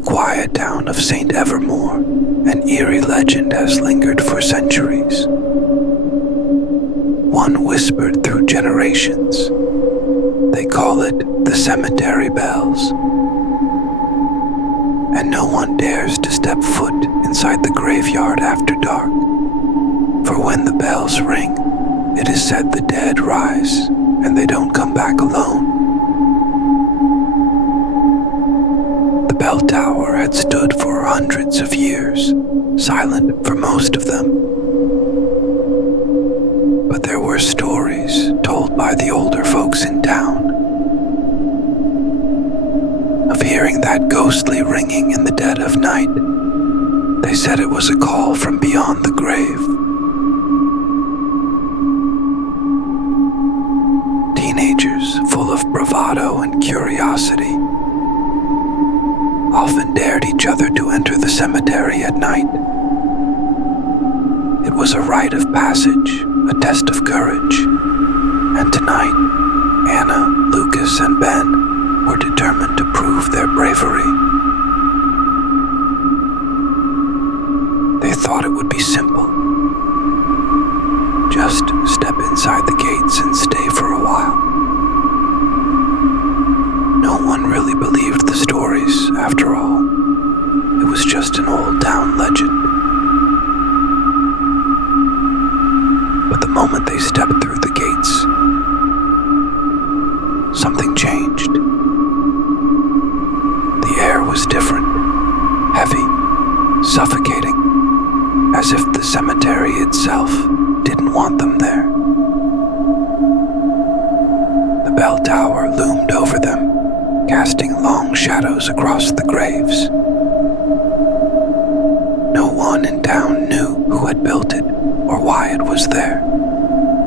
the quiet town of St. Evermore, an eerie legend has lingered for centuries. One whispered through generations. They call it the cemetery bells. And no one dares to step foot inside the graveyard after dark. For when the bells ring, it is said the dead rise and they don't come back alone. The bell tower had stood for hundreds of years, silent for most of them. But there were stories told by the older folks in town of hearing that ghostly ringing in the dead of night. They said it was a call from beyond the grave. Teenagers full of bravado and curiosity often dared each other to enter the cemetery at night. It was a rite of passage, a test of courage, and tonight, Anna, Lucas, and Ben were determined to prove their bravery. They thought it would be simple. Just step inside the gates and stay for a while. No one really believed the stories, after all. It was just an old town legend. But the moment they stepped through the gates, something changed. The air was different, heavy, suffocating, as if the cemetery itself didn't want them there. The bell tower loomed over them, casting long shadows across the graves. No one in town knew who had built it or why it was there.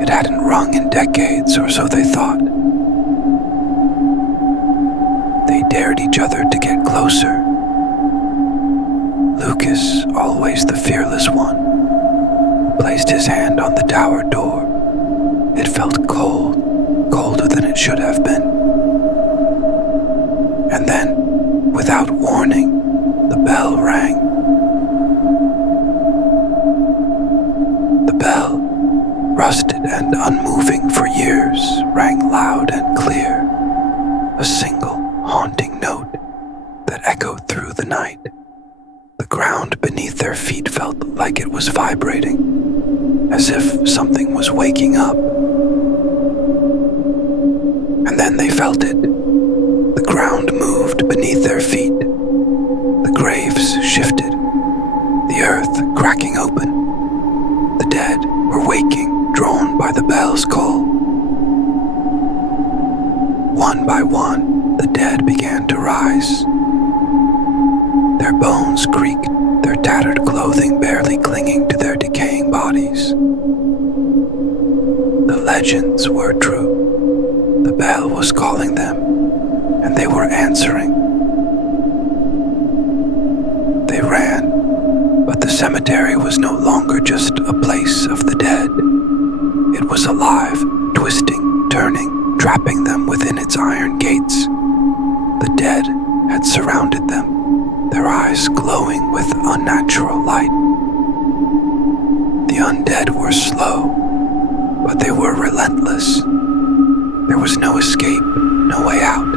It hadn't rung in decades, or so they thought. They dared each other to get closer. Lucas, always the fearless one, placed his hand on the tower door. It felt cold, colder than it should have been. And then, without warning, the bell rang. The bell, rusted and unmoving for years, rang loud and clear, a single haunting note that echoed through the night. The ground beneath their feet felt like it was vibrating, as if something was waking up. And then they felt it. The ground moved beneath their feet. The graves shifted, the earth cracking open. The dead were waking, drawn by the bell's call. One by one, the dead began to rise. Their bones creaked, their tattered clothing barely clinging to their decaying bodies. The legends were true. The bell was calling them, and they were answering. They ran, but the cemetery was no longer just a place of the dead. It was alive, twisting, turning, trapping them within its iron gates. The dead had surrounded them, their eyes glowing with unnatural light. The undead were slow, but they were relentless. There was no escape, no way out.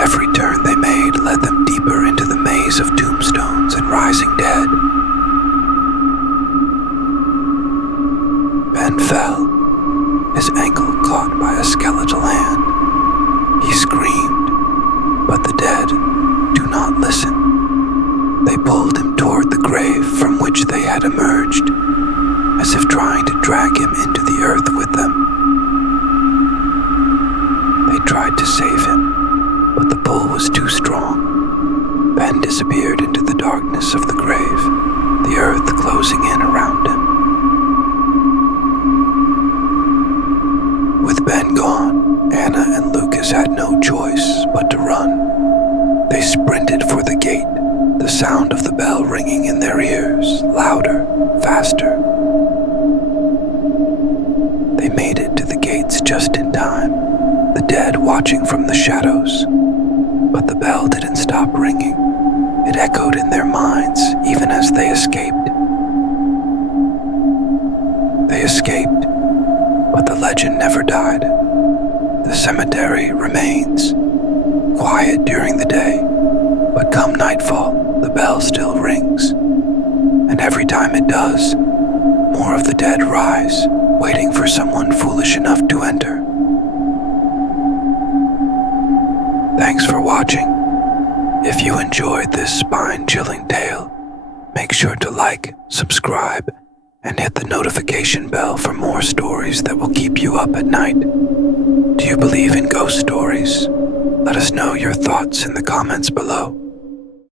Every turn they made led them deeper into the maze of tombstones and rising dead. Ben fell, his ankle caught by a skeletal hand. He screamed, but the dead do not listen. They pulled him toward the grave from which they had emerged, as if trying to drag him into the earth with them. They tried to save him, but the pull was too strong. Ben disappeared into the darkness of the grave, the earth closing in around him. With Ben gone, Anna and Lucas had no choice but to run. They sprinted for the gate, the sound of the bell ringing in their ears, louder, faster. They made it to the gates just in time, the dead watching from the shadows. But the bell didn't stop ringing. It echoed in their minds even as they escaped. They escaped, but the legend never died. The cemetery remains, quiet during the day, but come nightfall, the bell still rings. And every time it does, more of the dead rise, waiting for someone foolish enough to enter. Thanks for watching. If you enjoyed this spine-chilling tale, make sure to like, subscribe, and hit the notification bell for more stories that will keep you up at night. Do you believe in ghost stories? Let us know your thoughts in the comments below.